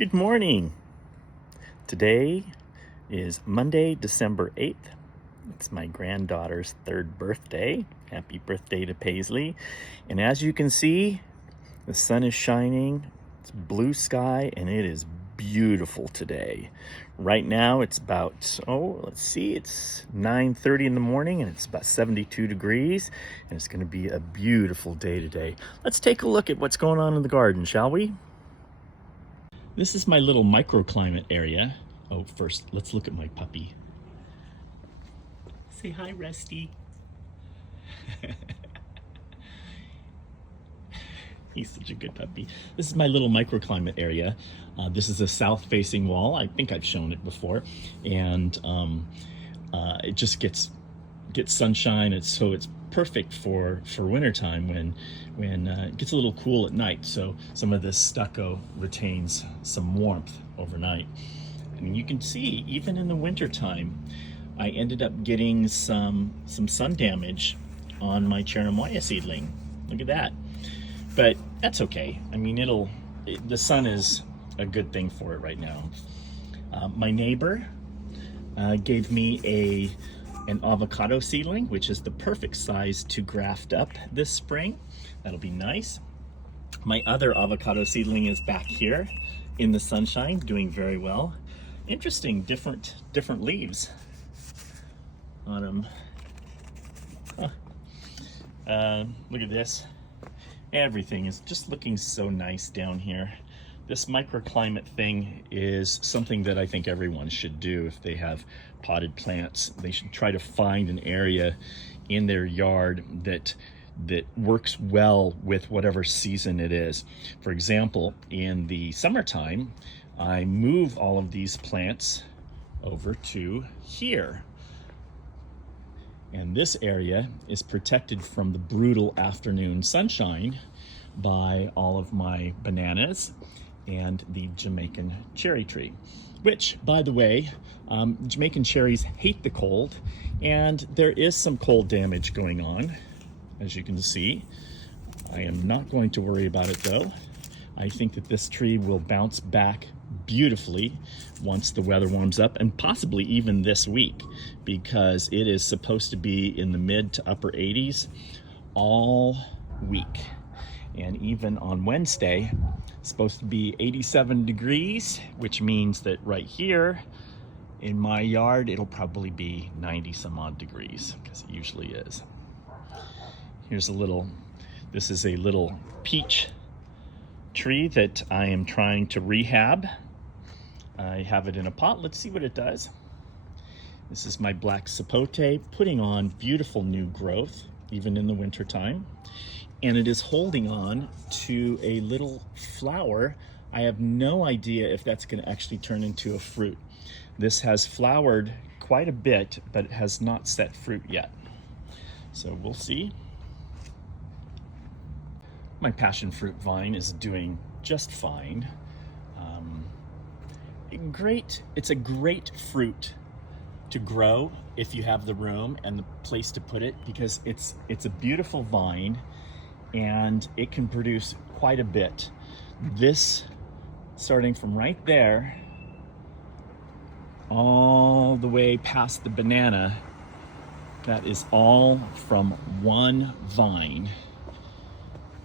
Good morning. Today is Monday, December 8th. It's my granddaughter's 3rd birthday. Happy birthday to Paisley. And as you can see, the sun is shining. It's blue sky and it is beautiful today. Right now it's about, it's 9:30 in the morning and it's about 72 degrees and it's going to be a beautiful day today. Let's take a look at what's going on in the garden, shall we? This is my little microclimate area. Oh, first, let's look at my puppy. Say hi, Rusty. He's such a good puppy. This is my little microclimate area. This is a south-facing wall. I think I've shown it before. And it just gets sunshine. It's perfect for wintertime when it gets a little cool at night. So some of this stucco retains some warmth overnight. And you can see, even in the wintertime, I ended up getting some sun damage on my cherimoya seedling. Look at that. But that's okay. I mean, the sun is a good thing for it right now. My neighbor gave me an avocado seedling, which is the perfect size to graft up this spring. That'll be nice. My other avocado seedling is back here in the sunshine, doing very well. Interesting, different leaves on them. Look at this. Everything is just looking so nice down here. This microclimate thing is something that I think everyone should do if they have potted plants. They should try to find an area in their yard that works well with whatever season it is. For example, in the summertime, I move all of these plants over to here. And this area is protected from the brutal afternoon sunshine by all of my bananas and the Jamaican cherry tree, which, by the way, Jamaican cherries hate the cold, and there is some cold damage going on, as you can see. I am not going to worry about it though. I think that this tree will bounce back beautifully once the weather warms up, and possibly even this week, because it is supposed to be in the mid to upper 80s all week. And even on Wednesday, it's supposed to be 87 degrees, which means that right here in my yard, it'll probably be 90 some odd degrees, because it usually is. This is a little peach tree that I am trying to rehab. I have it in a pot. Let's see what it does. This is my black sapote, putting on beautiful new growth, even in the winter time. And it is holding on to a little flower. I have no idea if that's going to actually turn into a fruit. This has flowered quite a bit, but it has not set fruit yet. So we'll see. My passion fruit vine is doing just fine. It's a great fruit to grow if you have the room and the place to put it, because it's a beautiful vine and it can produce quite a bit. This, starting from right there all the way past the banana, that is all from one vine.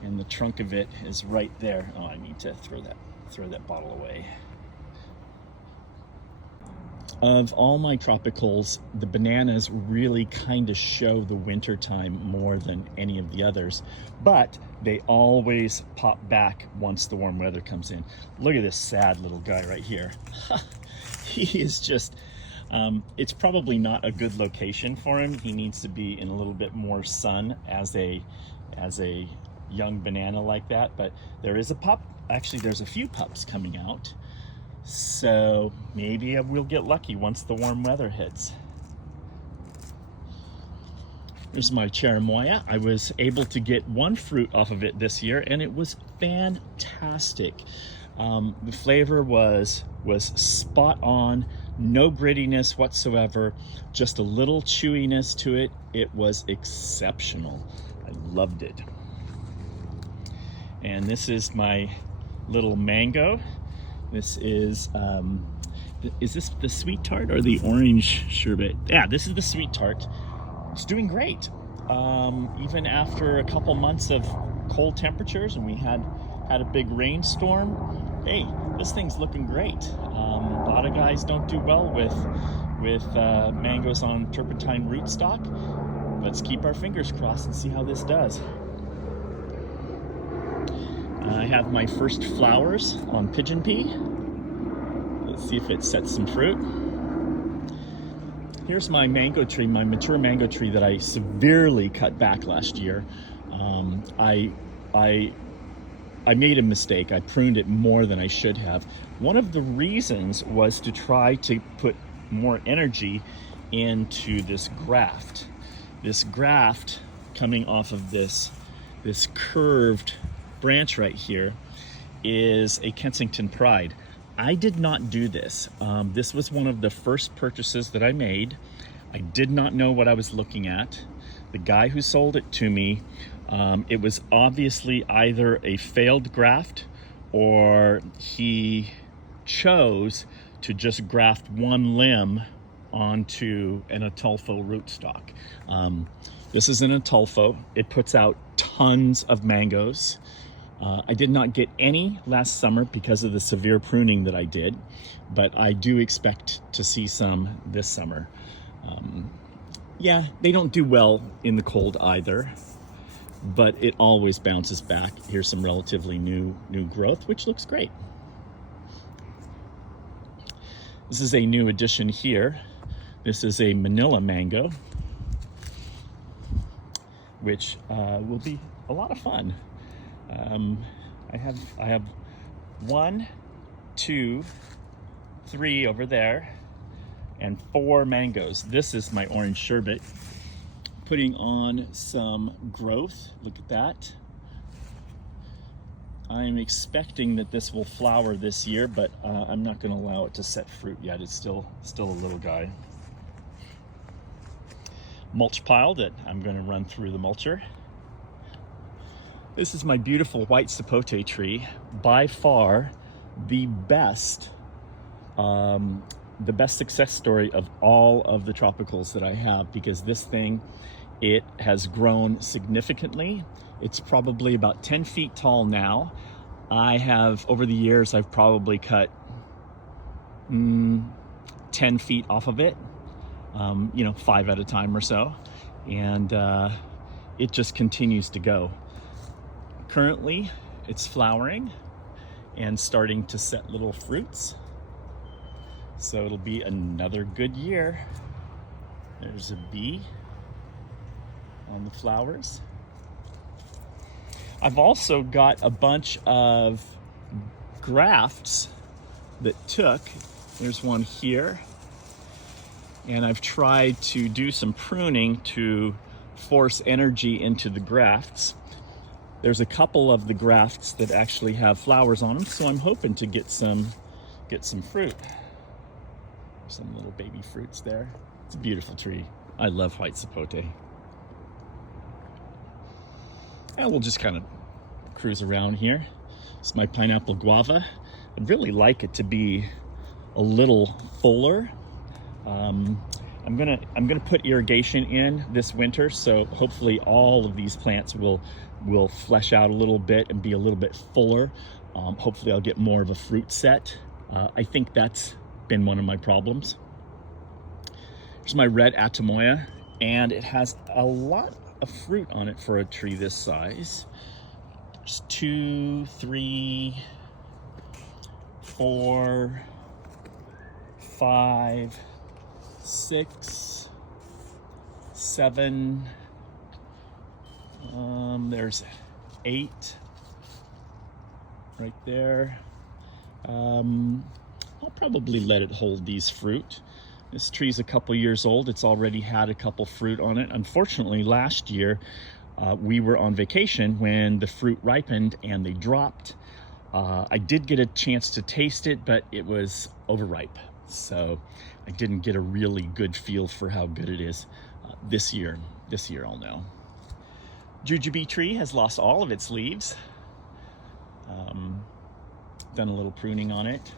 And the trunk of it is right there. Oh, I need to throw that bottle away. Of all my tropicals, the bananas really kind of show the winter time more than any of the others, but they always pop back once the warm weather comes in. Look at this sad little guy right here. He is just, it's probably not a good location for him. He needs to be in a little bit more sun as a young banana like that, but there is a pup. Actually, there's a few pups coming out. So maybe we'll get lucky once the warm weather hits. Here's my cherimoya. I was able to get one fruit off of it this year, and it was fantastic. The flavor was spot on, no grittiness whatsoever, just a little chewiness to it. It was exceptional. I loved it. And this is my little mango. This is this the sweet tart or the orange sherbet? Yeah, this is the sweet tart. It's doing great. Even after a couple months of cold temperatures, and we had a big rainstorm, hey, this thing's looking great. A lot of guys don't do well with mangoes on turpentine rootstock. Let's keep our fingers crossed and see how this does. I have my first flowers on pigeon pea. Let's see if it sets some fruit. Here's my mango tree, my mature mango tree that I severely cut back last year. I made a mistake. I pruned it more than I should have. One of the reasons was to try to put more energy into this graft. This graft coming off of this curved branch right here is a Kensington Pride. I did not do this. This was one of the first purchases that I made. I did not know what I was looking at. The guy who sold it to me, it was obviously either a failed graft or he chose to just graft one limb onto an Atulfo rootstock. This is an Atulfo. It puts out tons of mangoes. I did not get any last summer because of the severe pruning that I did, but I do expect to see some this summer. Yeah, they don't do well in the cold either, but it always bounces back. Here's some relatively new growth, which looks great. This is a new addition here. This is a Manila mango, which will be a lot of fun. I have 1, 2, 3 over there, and 4 mangoes. This is my orange sherbet, putting on some growth. Look at that. I'm expecting that this will flower this year, but I'm not going to allow it to set fruit yet. It's still a little guy. Mulch pile that I'm going to run through the mulcher. This is my beautiful white sapote tree. By far the best success story of all of the tropicals that I have, because this thing, it has grown significantly. It's probably about 10 feet tall now. I have, over the years, I've probably cut 10 feet off of it, 5 at a time or so. And it just continues to go. Currently, it's flowering and starting to set little fruits. So it'll be another good year. There's a bee on the flowers. I've also got a bunch of grafts that took. There's one here. And I've tried to do some pruning to force energy into the grafts. There's a couple of the grafts that actually have flowers on them, so I'm hoping to get some fruit. Some little baby fruits there. It's a beautiful tree. I love white sapote. And we'll just kind of cruise around here. It's my pineapple guava. I'd really like it to be a little fuller. I'm gonna put irrigation in this winter, so hopefully all of these plants will flesh out a little bit and be a little bit fuller. Hopefully I'll get more of a fruit set. I think that's been one of my problems. Here's my red Atamoya, and it has a lot of fruit on it for a tree this size. There's 2, 3, 4, 5, 6, 7, there's 8 right there. I'll probably let it hold these fruit. This tree's a couple years old. It's already had a couple fruit on it. Unfortunately, last year we were on vacation when the fruit ripened and they dropped. I did get a chance to taste it, but it was overripe. So I didn't get a really good feel for how good it is. This year I'll know. Jujube tree has lost all of its leaves. Done a little pruning on it.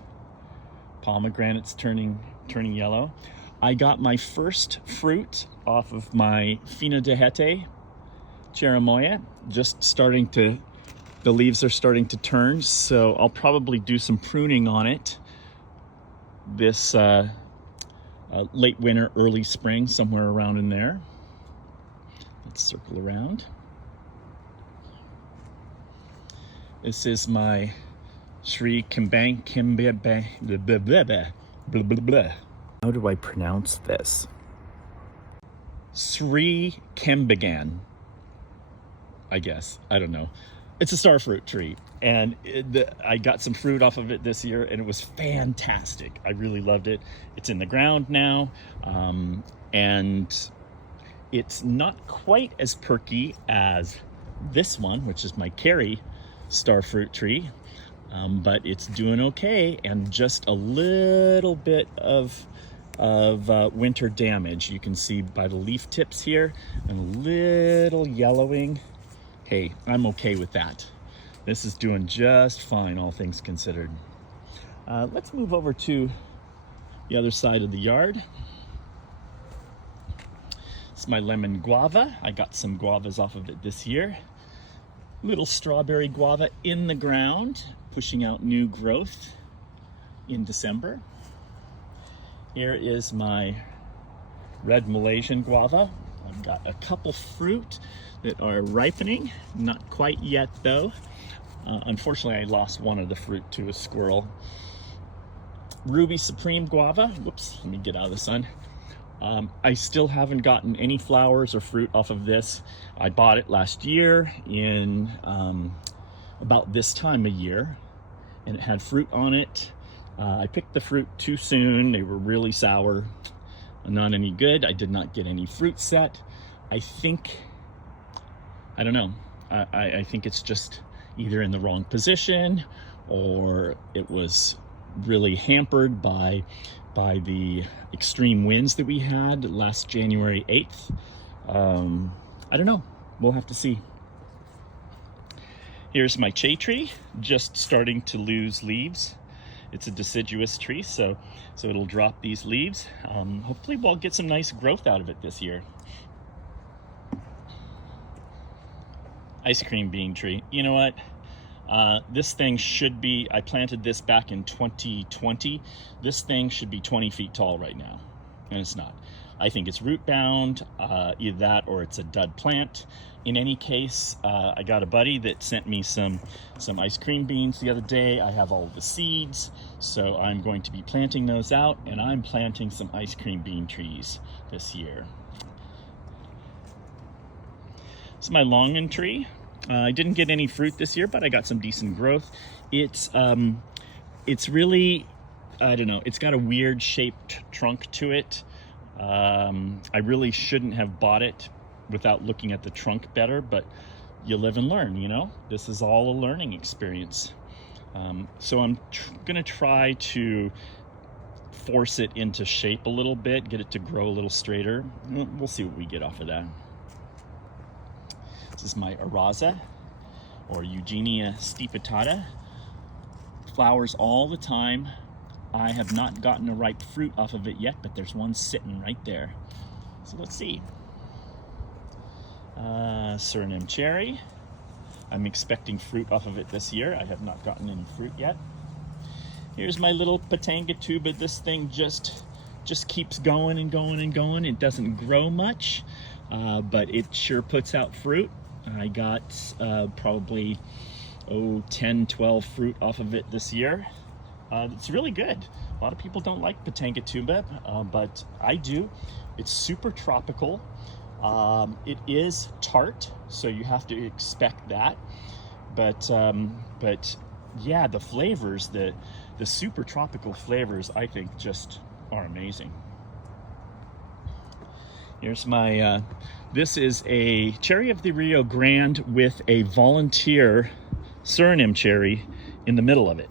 Pomegranates turning yellow. I got my first fruit off of my Fina de Hete cherimoya. Just starting to, the leaves are starting to turn, so I'll probably do some pruning on it this late winter, early spring, somewhere around in there. Let's circle around. This is my Sri Kembang Kimbebe. How do I pronounce this? Sri Kembagan, I guess. I don't know. It's a starfruit tree, and I got some fruit off of it this year, and it was fantastic. I really loved it. It's in the ground now, and it's not quite as perky as this one, which is my Kerry starfruit tree, but it's doing okay, and just a little bit of winter damage. You can see by the leaf tips here, and a little yellowing. Hey, I'm okay with that. This is doing just fine, all things considered. Let's move over to the other side of the yard. It's my lemon guava. I got some guavas off of it this year. Little strawberry guava in the ground, pushing out new growth in December. Here is my red Malaysian guava. I've got a couple fruit that are ripening, not quite yet though. Unfortunately, I lost one of the fruit to a squirrel. Ruby Supreme guava. Whoops, let me get out of the sun. I still haven't gotten any flowers or fruit off of this. I bought it last year in about this time of year, and it had fruit on it. I picked the fruit too soon. They were really sour, not any good. I did not get any fruit set. I don't know. I think it's just either in the wrong position, or it was really hampered by the extreme winds that we had last January 8th. I don't know. We'll have to see. Here's my Che tree, just starting to lose leaves. It's a deciduous tree, so it'll drop these leaves. Hopefully we'll get some nice growth out of it this year. Ice cream bean tree. You know what? This thing should be, I planted this back in 2020. This thing should be 20 feet tall right now, and it's not. I think it's root bound, either that or it's a dud plant. In any case, I got a buddy that sent me some ice cream beans the other day. I have all of the seeds, so I'm going to be planting those out, and I'm planting some ice cream bean trees this year. This is my longan tree. I didn't get any fruit this year, but I got some decent growth. It's really, I don't know, it's got a weird shaped trunk to it. I really shouldn't have bought it without looking at the trunk better, but you live and learn, you know? This is all a learning experience. So I'm gonna try to force it into shape a little bit, get it to grow a little straighter. We'll see what we get off of that. This is my Araza, or Eugenia stipitata. Flowers all the time. I have not gotten a ripe fruit off of it yet, but there's one sitting right there. So let's see. Suriname cherry. I'm expecting fruit off of it this year. I have not gotten any fruit yet. Here's my little Patanga tuba. This thing just keeps going and going and going. It doesn't grow much, but it sure puts out fruit. I got probably 10, 12 fruit off of it this year. It's really good. A lot of people don't like Patanga tuba, but I do. It's super tropical. It is tart, so you have to expect that. But yeah, the flavors, the super tropical flavors, I think just are amazing. Here's my, this is a cherry of the Rio Grande with a volunteer Suriname cherry in the middle of it.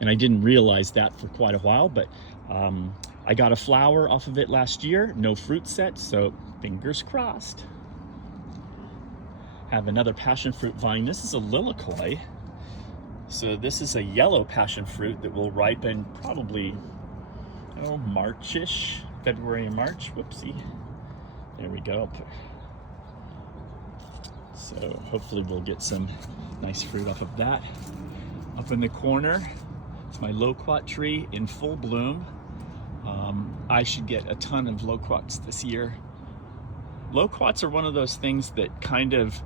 And I didn't realize that for quite a while, but I got a flower off of it last year, no fruit set, so fingers crossed. Have another passion fruit vine. This is a lilikoi, So this is a yellow passion fruit that will ripen probably, oh, March-ish, February and March. Whoopsie. There we go. So hopefully we'll get some nice fruit off of that. Up in the corner, it's my loquat tree in full bloom. I should get a ton of loquats this year. Loquats are one of those things that kind of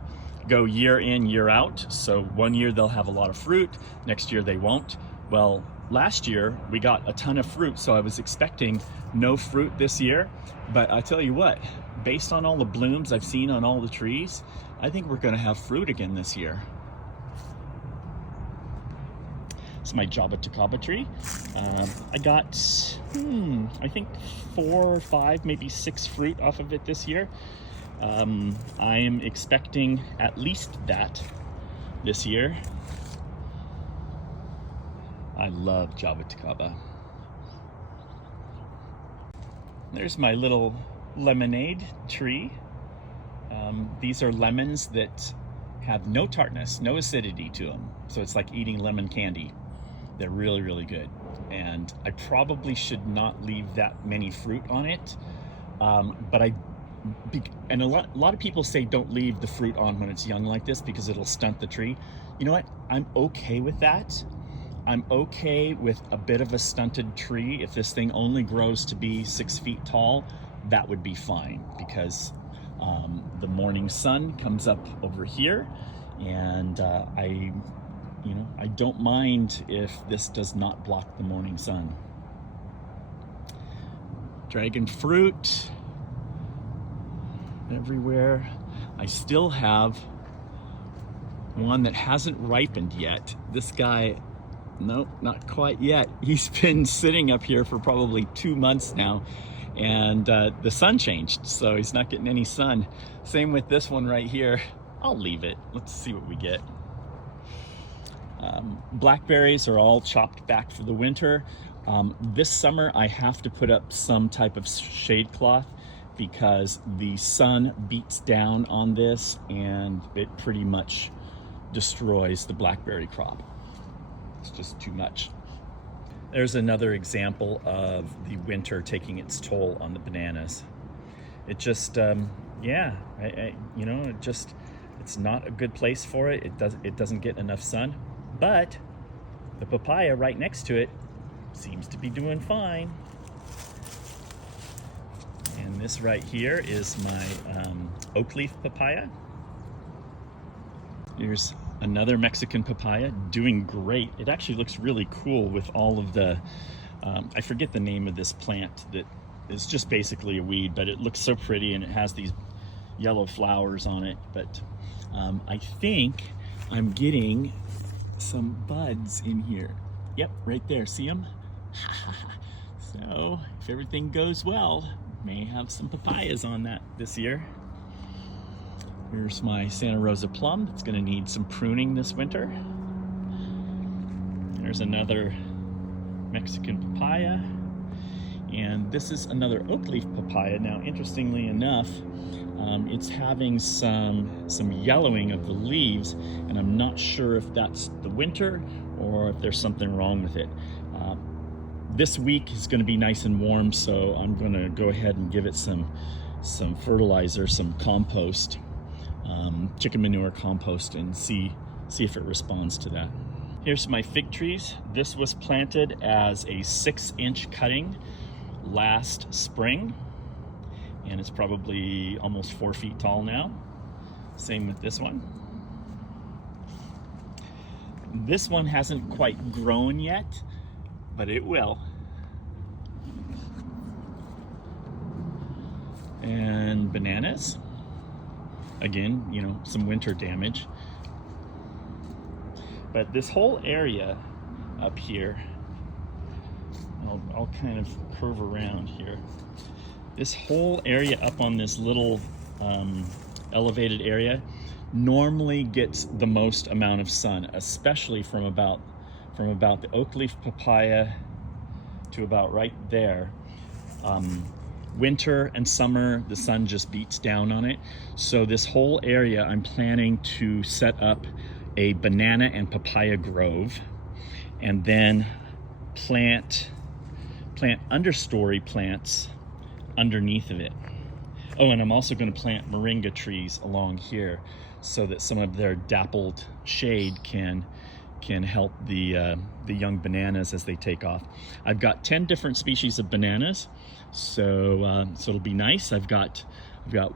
go year in, year out. So one year they'll have a lot of fruit, next year they won't. Well, last year we got a ton of fruit, so I was expecting no fruit this year. But I tell you what, based on all the blooms I've seen on all the trees, I think we're gonna have fruit again this year. It's my Jaboticaba tree. I got, I think 4 or 5, maybe 6 fruit off of it this year. I am expecting at least that this year. I love Jaboticaba. There's my little lemonade tree. These are lemons that have no tartness, no acidity to them. So it's like eating lemon candy. They're really, really good. And I probably should not leave that many fruit on it. And a lot of people say don't leave the fruit on when it's young like this because it'll stunt the tree. You know what? I'm okay with that. I'm okay with a bit of a stunted tree. If this thing only grows to be 6 feet tall, that would be fine, because the morning sun comes up over here, and I don't mind if this does not block the morning sun. Dragon fruit everywhere. I still have one that hasn't ripened yet. This guy, nope, not quite yet. He's been sitting up here for probably 2 months now, and the sun changed, so he's not getting any sun. Same with this one right here. I'll leave it. Let's see what we get. Blackberries are all chopped back for the winter. This summer I have to put up some type of shade cloth because the sun beats down on this and it pretty much destroys the blackberry crop. It's just too much. There's another example of the winter taking its toll on the bananas. It just, it's not a good place for it. It doesn't get enough sun. But the papaya right next to it seems to be doing fine. And this right here is my oak leaf papaya. Here's another Mexican papaya doing great. It actually looks really cool with all of the, I forget the name of this plant that is just basically a weed, but it looks so pretty and it has these yellow flowers on it. But I think I'm getting some buds in here. Yep, right there, see them? So if everything goes well, may have some papayas on that this year. Here's my Santa Rosa plum that's gonna need some pruning this winter. There's another Mexican papaya. And this is another oak leaf papaya. Now, interestingly enough, it's having some yellowing of the leaves, and I'm not sure if that's the winter or if there's something wrong with it. This week is going to be nice and warm, so I'm going to go ahead and give it some fertilizer, some compost, chicken manure compost, and see if it responds to that. Here's my fig trees. This was planted as a 6-inch cutting last spring, and it's probably almost 4 feet tall now. Same with this one. This one hasn't quite grown yet, but it will. And bananas. Again, you know, some winter damage. But this whole area up here, I'll kind of curve around here. This whole area up on this little elevated area normally gets the most amount of sun, especially from about the oak leaf papaya to about right there. Winter and summer, the sun just beats down on it. So this whole area, I'm planning to set up a banana and papaya grove, and then plant understory plants underneath of it. Oh, and I'm also going to plant moringa trees along here so that some of their dappled shade can help the young bananas as they take off. I've got 10 different species of bananas, so it'll be nice. I've got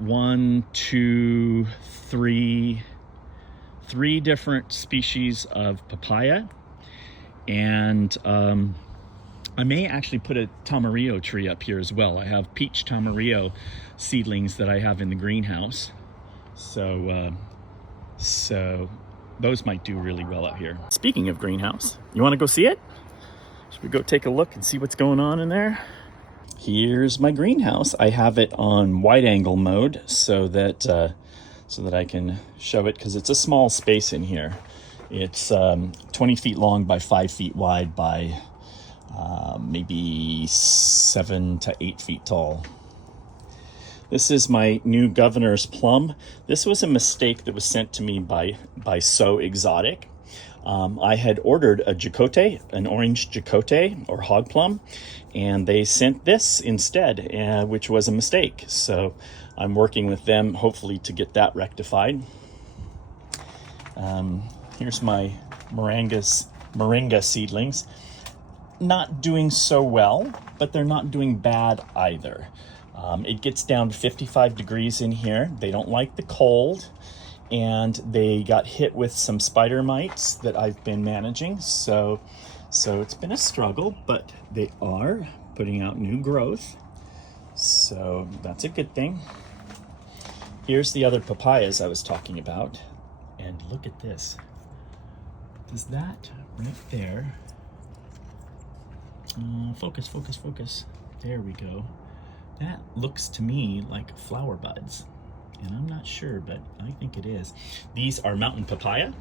1, 2, 3 different species of papaya, and I may actually put a tamarillo tree up here as well. I have peach tamarillo seedlings that I have in the greenhouse, so those might do really well out here. Speaking of greenhouse, you want to go see it? Should we go take a look and see what's going on in there? Here's my greenhouse. I have it on wide angle mode so that I can show it, because it's a small space in here. It's 20 feet long by 5 feet wide by maybe 7 to 8 feet tall. This is my new governor's plum. This was a mistake that was sent to me by So Exotic. I had ordered a jicote, an orange jicote or hog plum, and they sent this instead, which was a mistake. So I'm working with them, hopefully, to get that rectified. Here's my moringa seedlings. Not doing so well, but they're not doing bad either. It gets down to 55 degrees in here. They don't like the cold, and they got hit with some spider mites that I've been managing. So it's been a struggle, but they are putting out new growth. So that's a good thing. Here's the other papayas I was talking about. And look at this. Does that right there, focus. There we go. That looks to me like flower buds, and I'm not sure, but I think it is. These are mountain papaya.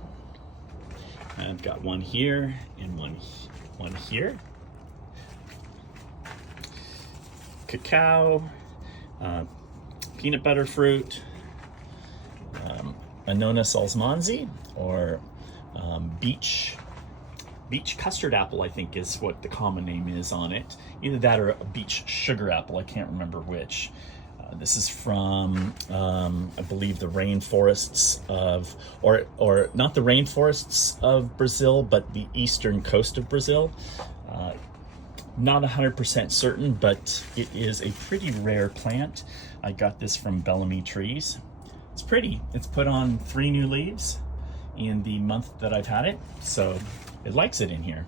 I've got one here and one here. Cacao, peanut butter fruit, Annona salzmansi, or beach custard apple, I think is what the common name is on it. Either that or a beach sugar apple, I can't remember which. This is from, I believe, the rainforests of, or not the rainforests of Brazil, but the eastern coast of Brazil. Not 100% certain, but it is a pretty rare plant. I got this from Bellamy Trees. It's pretty. It's put on 3 new leaves in the month that I've had it, so it likes it in here.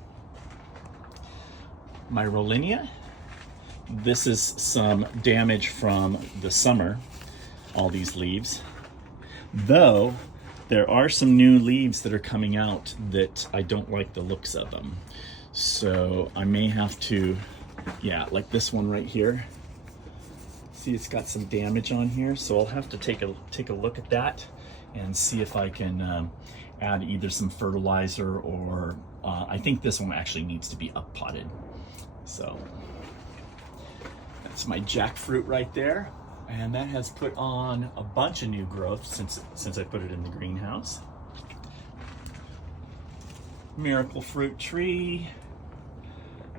My Rollinia. This is some damage from the summer, all these leaves. Though, there are some new leaves that are coming out that I don't like the looks of them. So I may have to, yeah, like this one right here. See, it's got some damage on here, so I'll have to take a look at that and see if I can add either some fertilizer or I think this one actually needs to be up potted. So that's my jackfruit right there, and that has put on a bunch of new growth since I put it in the greenhouse. Miracle fruit tree.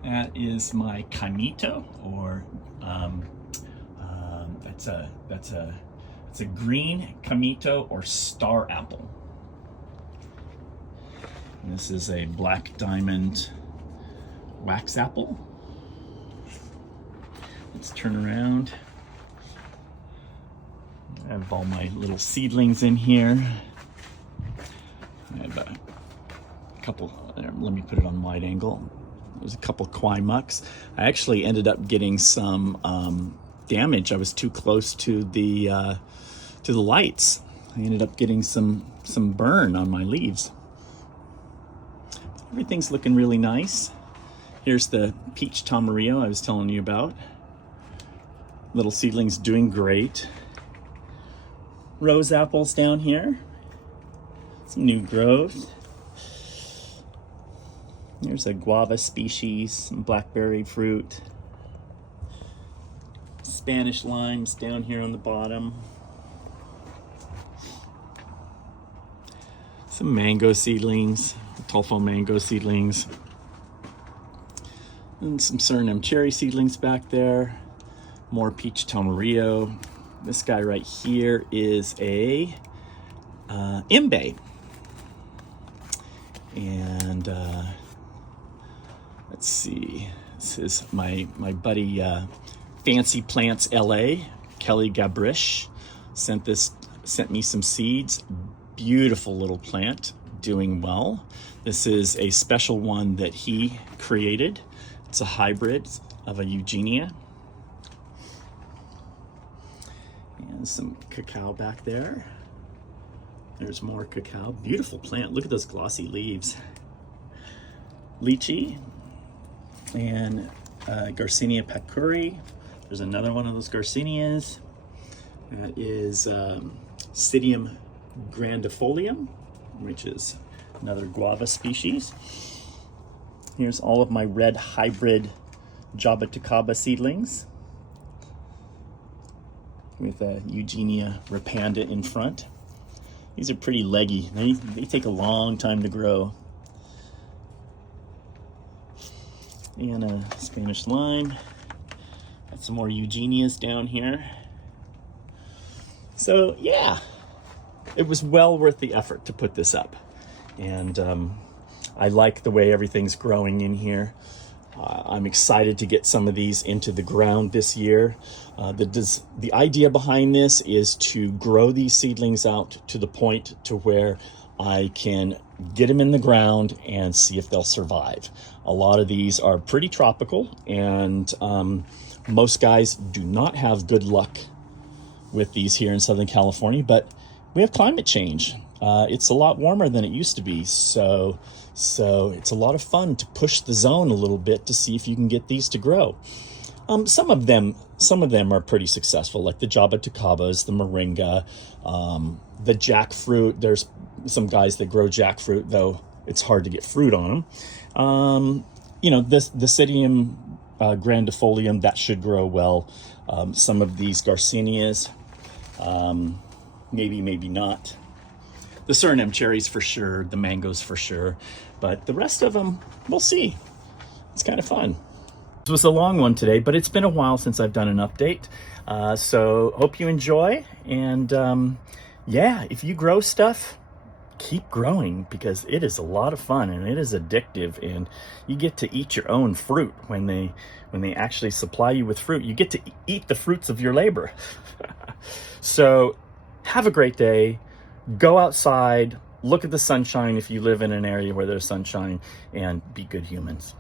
That is my kamito, or it's a green kamito or star apple. And this is a black diamond wax apple. Let's turn around. I have all my little seedlings in here. I have a couple, let me put it on wide angle. There's a couple kwai mucks. I actually ended up getting some damage. I was too close to the lights. I ended up getting some burn on my leaves. Everything's looking really nice. Here's the peach tamarillo I was telling you about. Little seedlings doing great. Rose apples down here. Some new growth. There's a guava species, some blackberry fruit. Spanish limes down here on the bottom. Some mango seedlings, Tulfo mango seedlings. And some Suriname cherry seedlings back there. More peach tomarillo. This guy right here is a imbe. And let's see, this is my buddy Fancy Plants LA, Kelly Gabrish, sent me some seeds. Beautiful little plant, doing well. This is a special one that he created. It's a hybrid of a Eugenia. And some cacao back there. There's more cacao. Beautiful plant. Look at those glossy leaves. Lychee and Garcinia pacuri. There's another one of those Garcinias. That is Psidium grandifolium, which is another guava species. Here's all of my red hybrid Jaboticaba seedlings with a Eugenia rapanda in front. These are pretty leggy. They take a long time to grow. And a Spanish lime. Got some more Eugenias down here. So yeah, it was well worth the effort to put this up. And I like the way everything's growing in here. I'm excited to get some of these into the ground this year. The idea behind this is to grow these seedlings out to the point to where I can get them in the ground and see if they'll survive. A lot of these are pretty tropical, and most guys do not have good luck with these here in Southern California, but we have climate change. It's a lot warmer than it used to be, so it's a lot of fun to push the zone a little bit to see if you can get these to grow. Some of them are pretty successful, like the Jaboticabas, the Moringa, the jackfruit. There's some guys that grow jackfruit, though it's hard to get fruit on them. You know, the Psidium grandifolium, that should grow well. Some of these Garcinias, maybe not. The Suriname cherries for sure, the mangoes for sure, but the rest of them, we'll see. It's kind of fun. This was a long one today, but it's been a while since I've done an update. So hope you enjoy. And yeah, if you grow stuff, keep growing, because it is a lot of fun and it is addictive, and you get to eat your own fruit when they actually supply you with fruit. You get to eat the fruits of your labor. So have a great day. Go outside, look at the sunshine if you live in an area where there's sunshine, and be good humans.